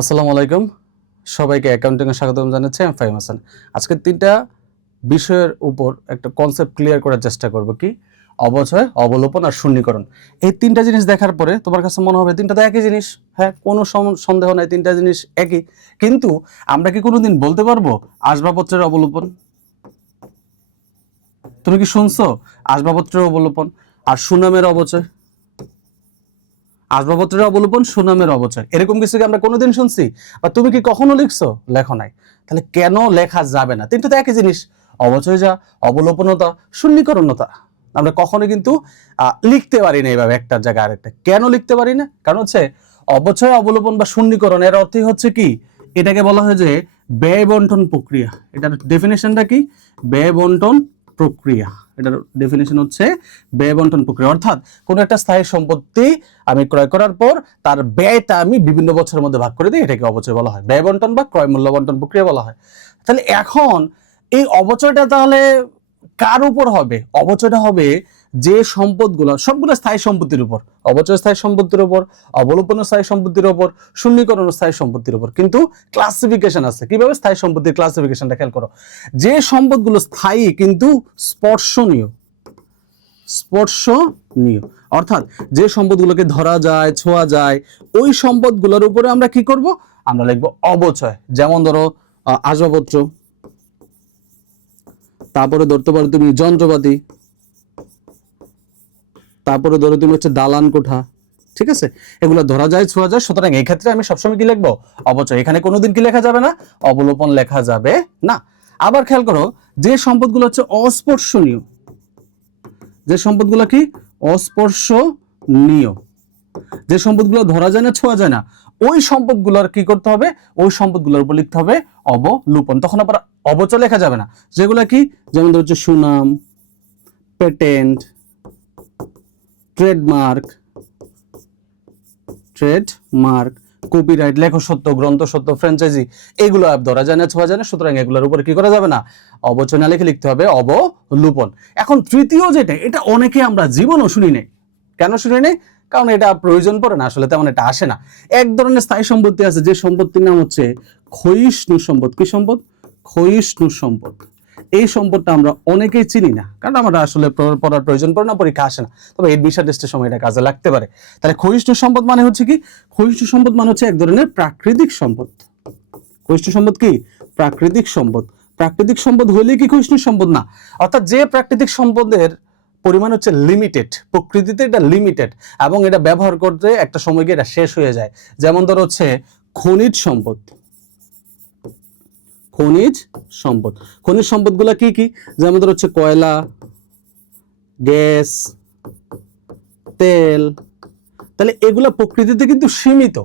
আসসালামু আলাইকুম। সবাইকে অ্যাকাউন্টিংয়ে স্বাগতম জানাচ্ছি, আমি ফাইম হাসান। আজকে তিনটা বিষয়ের উপর একটা কনসেপ্ট ক্লিয়ার করার চেষ্টা করব কি? অবচয়, অবলোপন আর শূন্যীকরণ এই তিনটা জিনিস দেখার পরে তোমার কাছে মনে হবে, তিনটা তো একই জিনিস। হ্যাঁ কোনো সন্দেহ নাই, তিনটা জিনিস একই। কিন্তু আমরা কি কোনোদিন বলতে পারব আসবাবপত্রের অবলোপন? তুমি কি শুনছো? আসবাবপত্রের অবলোপন আর সুনামের অবচয়। আসবাবপত্রের অবলোপন সুনামের অবচয়। এরকম কিছু কি আমরা কোনোদিন শুনছি? বা তুমি কি কখনো লিখছো? লেখো নাই। তাহলে কেন লেখা যাবে না? তিনটা তো একই জিনিস। অবচয় যা অবলোপনতা শূন্যীকরণতা আমরা কখনো কিন্তু লিখতে পারি না এইভাবে একটা জায়গায় আরেকটা। কেন লিখতে পারি না কারণ হচ্ছে, অবচয়, অবলোপন বা শূন্যীকরণ এর অর্থই হচ্ছে কি? এটাকে বলা হয় যে ব্যয় বন্টন প্রক্রিয়া। এটার ডেফিনেশনটা কি? ব্যয় বন্টন প্রক্রিয়া। এটার ডেফিনেশন হচ্ছে ব্যয় বন্টন প্রক্রিয়া। অর্থাৎ কোনো একটা স্থায়ী সম্পত্তি আমি ক্রয় করার পর তার ব্যয়টা আমি বিভিন্ন বছরের মধ্যে ভাগ করে দিই, এটাকে অবচয় বলা হয়। ব্যয় বন্টন বা ক্রয় মূল্য বন্টন প্রক্রিয়া বলা হয়। তাহলে এখন এই অবচয়টা তাহলে কার উপর হবে? অবচয়টা হবে যে সম্পদগুলো, সবগুলো স্থায়ী সম্পত্তির উপর। অবচয় স্থায়ী সম্পত্তির উপর, অবলোপন স্থায়ী সম্পত্তির উপর, শূন্যীকরণ স্থায়ী সম্পত্তির উপর। কিন্তু ক্লাসিফিকেশন আছে। কীভাবে স্থায়ী সম্পত্তির ক্লাসিফিকেশনটা খেয়াল করো? যে সম্পদগুলো স্থায়ী কিন্তু স্পর্শনীয়। স্পর্শনীয়। অর্থাৎ যে সম্পদগুলোকে ধরা যায়, ছোঁয়া যায়, ওই সম্পদগুলোর উপরে আমরা কি করব? আমরা লিখব অবচয়। যেমন ধরো আসবাবপত্র। তারপরে ধরতে পারো তুমি যন্ত্রপাতি, তারপরে ধরো তুমি হচ্ছে দালান কোঠা, ঠিক আছে? এগুলো ধরা যায়, ছোঁয়া যায়। সুতরাং এই ক্ষেত্রে আমি সবসময় কি লিখব? অবচয়। এখানে কোনোদিন কি লেখা যাবে না? অবলোপন লেখা যাবে না। আবার খেয়াল করো, যে সম্পদগুলো হচ্ছে অস্পর্শনীয়, যে সম্পদগুলো কি? অস্পর্শনীয়। যে সম্পদগুলো ধরা যায় না, ছোঁয়া যায় না ওই সম্পদগুলোর কি করতে হবে? ওই সম্পদগুলোর উপর লিখতে হবে অবলুপন। তখন আবার অবচয় লেখা যাবে না। যেগুলো কি? যেমন হচ্ছে সুনাম, পেটেন্ট, ট্রেডমার্ক ট্রেডমার্ক, কপিরাইট লেখ সত্য গ্রন্থ সত্য ফ্র্যাঞ্চাইজি, এগুলো আর ধরা যায় না, ছোঁয়া যায় না। সুতরাং এগুলোর উপরে কি করা যাবে না? অবচয় না লিখে লিখতে হবে অবলুপন। এখন তৃতীয় যেটা, এটা অনেকে আমরা জীবনও শুনি নেই কেন শুনি নাই কারণ এটা প্রয়োজন পড়ে না, আসলে তেমন এটা আসে না। এক ধরনের স্থায়ী সম্পত্তি আছে, যে সম্পত্তির নাম হচ্ছে ক্ষয়িষ্ণু সম্পদ। কি সম্পদ? ক্ষয়িষ্ণু সম্পদ। এই সম্পদটা আমরা অনেকেই চিনি না, কারণ আমরা আসলে পড়ার প্রয়োজন পড়ে না, পরীক্ষা আসে না। তবে এডমিশন টেস্টের সময় এটা কাজে লাগতে পারে। তাহলে ক্ষয়িষ্ণু সম্পদ মানে হচ্ছে কি? ক্ষয়িষ্ণু সম্পদ মানে হচ্ছে এক ধরনের প্রাকৃতিক সম্পদ। ক্ষয়িষ্ণু সম্পদ কি? প্রাকৃতিক সম্পদ। প্রাকৃতিক সম্পদ হইলে কি ক্ষয়িষ্ণু সম্পদ না? অর্থাৎ যে প্রাকৃতিক সম্পদের পরিমাণ হচ্ছে লিমিটেড প্রকৃতিতে এটা লিমিটেড এবং এটা ব্যবহার করতে একটা সময় গিয়ে এটা শেষ হয়ে যায়। যেমন ধর হচ্ছে খনিজ সম্পদ। খনিজ সম্পদ। খনিজ সম্পদগুলো কি কি? যেমন ধর হচ্ছে কয়লা, গ্যাস, তেল। তাহলে এগুলো প্রকৃতিতে কিন্তু সীমিত,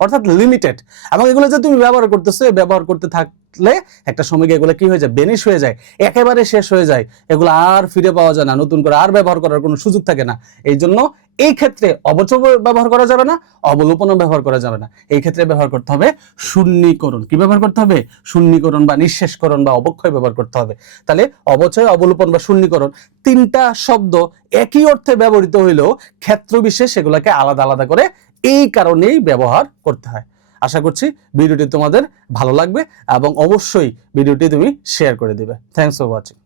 অর্থাৎ লিমিটেড এবং এগুলো যে তুমি ব্যবহার করতেছো ব্যবহার করতে থাকলে একটা সময় এগুলো কি হয়ে যায়? বেনিশ হয়ে যায়। একেবারে শেষ হয়ে যায়। এগুলো আর ফিরে পাওয়া যায় না। নতুন করে আর ব্যবহার করার কোনো সুযোগ থাকে না। এই জন্য এই ক্ষেত্রে অবচয় ব্যবহার করা যাবে না, অবলোপনও ব্যবহার করা যাবে না। এই ক্ষেত্রে ব্যবহার করতে হবে শূন্যীকরণ। কি ব্যবহার করতে হবে? শূন্যীকরণ বা নিঃশেষকরণ বা অবক্ষয় ব্যবহার করতে হবে। তাহলে অবচয়, অবলোপন বা শূন্যীকরণ তিনটা শব্দ একই অর্থে ব্যবহৃত হইলেও ক্ষেত্র বিশেষ এগুলোকে আলাদা আলাদা করে এই কারণেই ব্যবহার করতে হয়। আশা করছি ভিডিওটি তোমাদের ভালো লাগবে এবং অবশ্যই ভিডিওটি তুমি শেয়ার করে দিবে। Thanks for watching